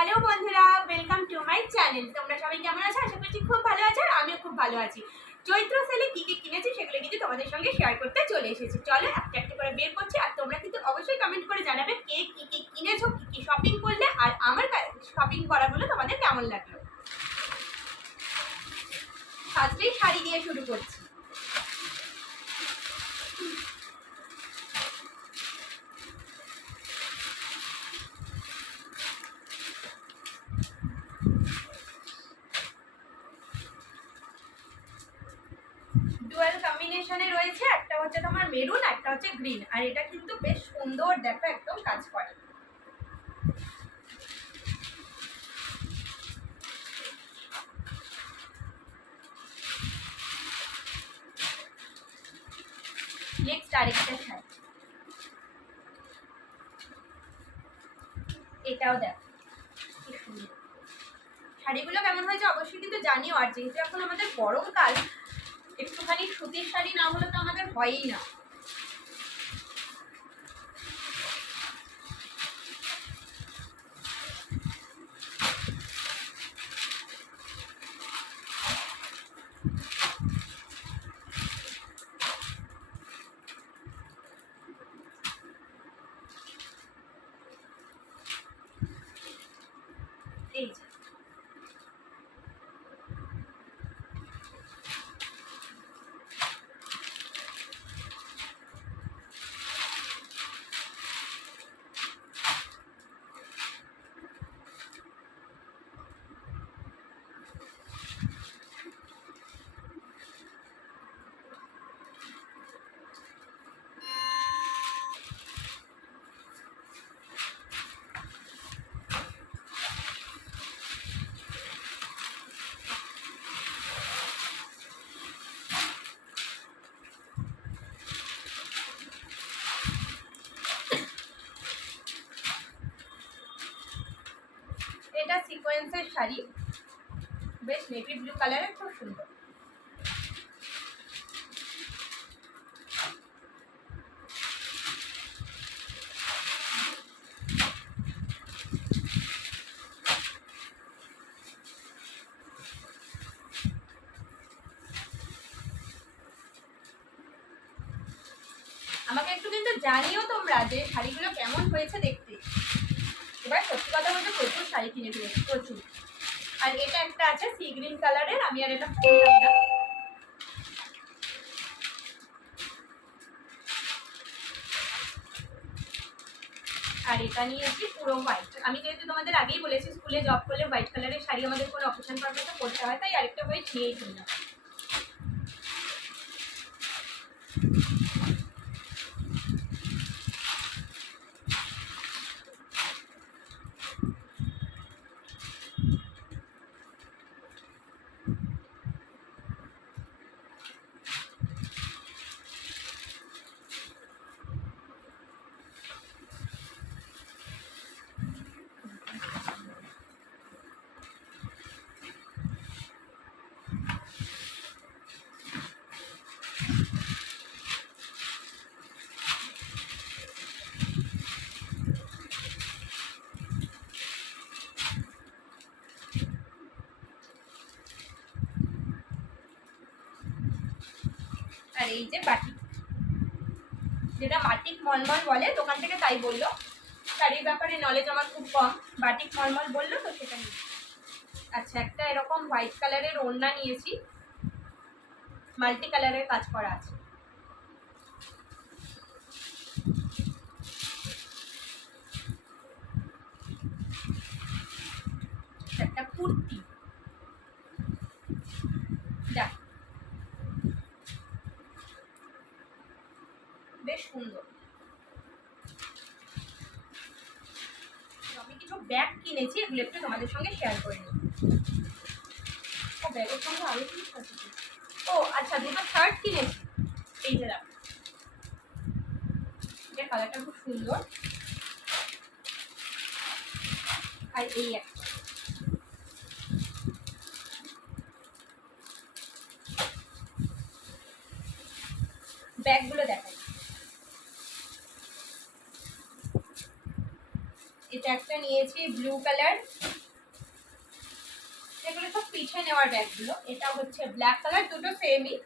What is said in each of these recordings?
হ্যালো বন্ধুরা, welcome to my channel. তোমরা সবাই কেমন আছো? আশা করছি খুব ভালো আছো, আর আমিও খুব ভালো আছি। চৈত্র সেলে কি কি কিনেছি সেগুলো কিন্তু তোমাদের সঙ্গে শেয়ার করতে চলে এসেছি। চলো একটা একটা করে বের করছি, আর তোমরা কিন্তু অবশ্যই কমেন্ট করে জানাবে কে কি কি কিনেছো, কি কি শপিং করলে, আর আমার শপিং করাগুলো তোমাদের কেমন লাগলো। ফার্স্টেই শাড়ি দিয়ে শুরু করছি। ডুয়াল কম্বিনেশনে রয়েছে, একটা হচ্ছে তোমার মেরুন, একটা হচ্ছে গ্রিন, আর এটা কিন্তু বেশ সুন্দর, দেখো একদম কাজ করে। নেক্সট আরেকটা শাড়ি, এটাও দেখো কি সুন্দর। শাড়িগুলো কেমন হয়েছে অবশ্যই কিন্তু জানিও। আর যেহেতু এখন আমাদের গরমকাল, একটুখানি সুতির শাড়ি না হলে তো আমাদের হয়ই না। এই যে এটা সিকোয়েন্সের শাড়ি, বেশ নেভি ব্লু কালারের, খুব সুন্দর। আমাকে একটু কিন্তু জানিও তোমরা যে শাড়িগুলো কেমন হয়েছে দেখতে। এবার সত্যি কথা বলতে প্রচুর শাড়ি কিনে ফেলেছি, প্রচুর। আর এটা একটা আছে সি গ্রিন কালারের, আমি আর এটা পরলাম না। আর এটা নিয়েছি পুরো হোয়াইট। আমি যেহেতু তোমাদের আগেই বলেছি স্কুলে জব করলে হোয়াইট কালারের শাড়ি আমাদের কোনো অকেশন পারপাসে পরতে হয়, তাই আরেকটা হোয়াইট নিয়েই কিনলাম। আর এই যে বাটিক, যেটা বাটিক মলমল বলে, দোকান থেকে তাই বললো। শাড়ির ব্যাপারে নলেজ আমার খুব কম, বাটিক মলমল বললো তো সেটা নিয়ে। আচ্ছা, একটা এরকম হোয়াইট কালারের ওড়না নিয়েছি, মাল্টি কালারের কাজ করা আছে। একটা কুর্তি, দেখ বেশ সুন্দর। আমি কিছু ব্যাগ কিনেছি, এগুলো একটু তোমাদের সঙ্গে শেয়ার করে নিই। ও ব্যাগের সঙ্গে আরো জিনিস আছে। ও আচ্ছা, দুটো শার্ট কিনেছি। এই যে দেখো, এটার কালারটা খুব সুন্দর। আর এই একটা ব্যাগগুলো দেখাই। এটা একটা নিয়েছি ব্লু কালার, এগুলো সব পিঠে নেওয়ার ব্যাগগুলো। এটা হচ্ছে ব্ল্যাক কালার, দুটো সেমই।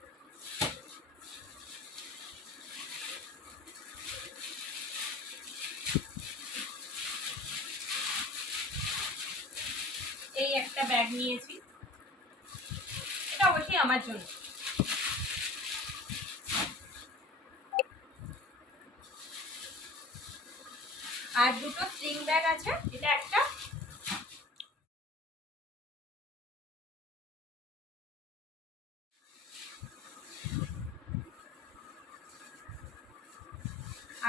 এই একটা ব্যাগ নিয়েছি, এটা অবশ্যই আমার জন্য। আর দুটো স্লিং ব্যাগ আছে, এটা একটা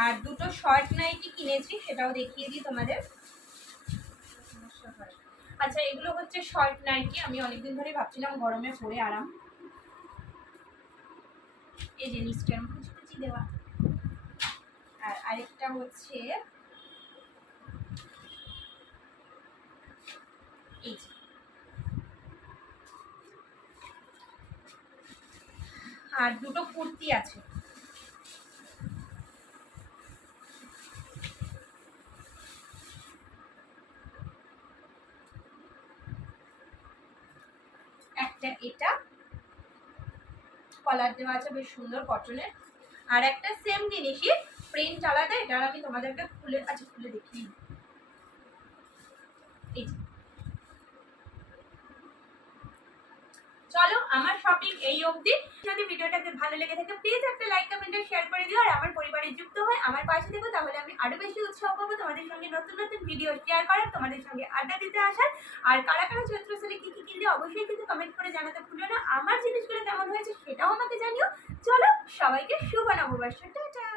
আর দুটো শর্ট নাইটি কিনেছি, সেটাও দেখিয়ে দিই তোমাদের। আচ্ছা, এগুলো হচ্ছে শর্ট নাইটি, আমি অনেকদিন ধরে ভাবছিলাম গরমে পরে আরাম। এই যে নিচটা কুচি কুচি দেওয়া। আর আরেকটা হচ্ছে এই যে, আর দুটো কুর্তি আছে। একটা এটা কলার দেওয়া আছে, বেশ সুন্দর কটনের। আর একটা সেম জিনিসই, প্রিন্ট আলাদা। এটা আমি তোমাদেরকে খুলে, আচ্ছা খুলে দেখি। এই যে, চলো আমার শপিং এই অবধি। যদি ভিডিওটাকে ভালো লেগে থাকে প্লিজ একটা লাইক কমেন্ট আর শেয়ার করে দিও। আর আমার পরিবারে যুক্ত হয়ে আমার পাশে থেকো, তাহলে আমি আরো বেশি উৎসাহ পাবো তোমাদের সঙ্গে নতুন নতুন ভিডিও শেয়ার করার, তোমাদের সঙ্গে আড্ডা দিতে আসার। আর কারা কারা চৈত্র সেলে কি কি কিনলে অবশ্যই কিন্তু কমেন্ট করে জানাতে ভুলো না। আমার জিনিসগুলো কেমন হয়েছে সেটাও আমাকে জানিও। চলো, সবাইকে শুভ নববর্ষ, টাটা।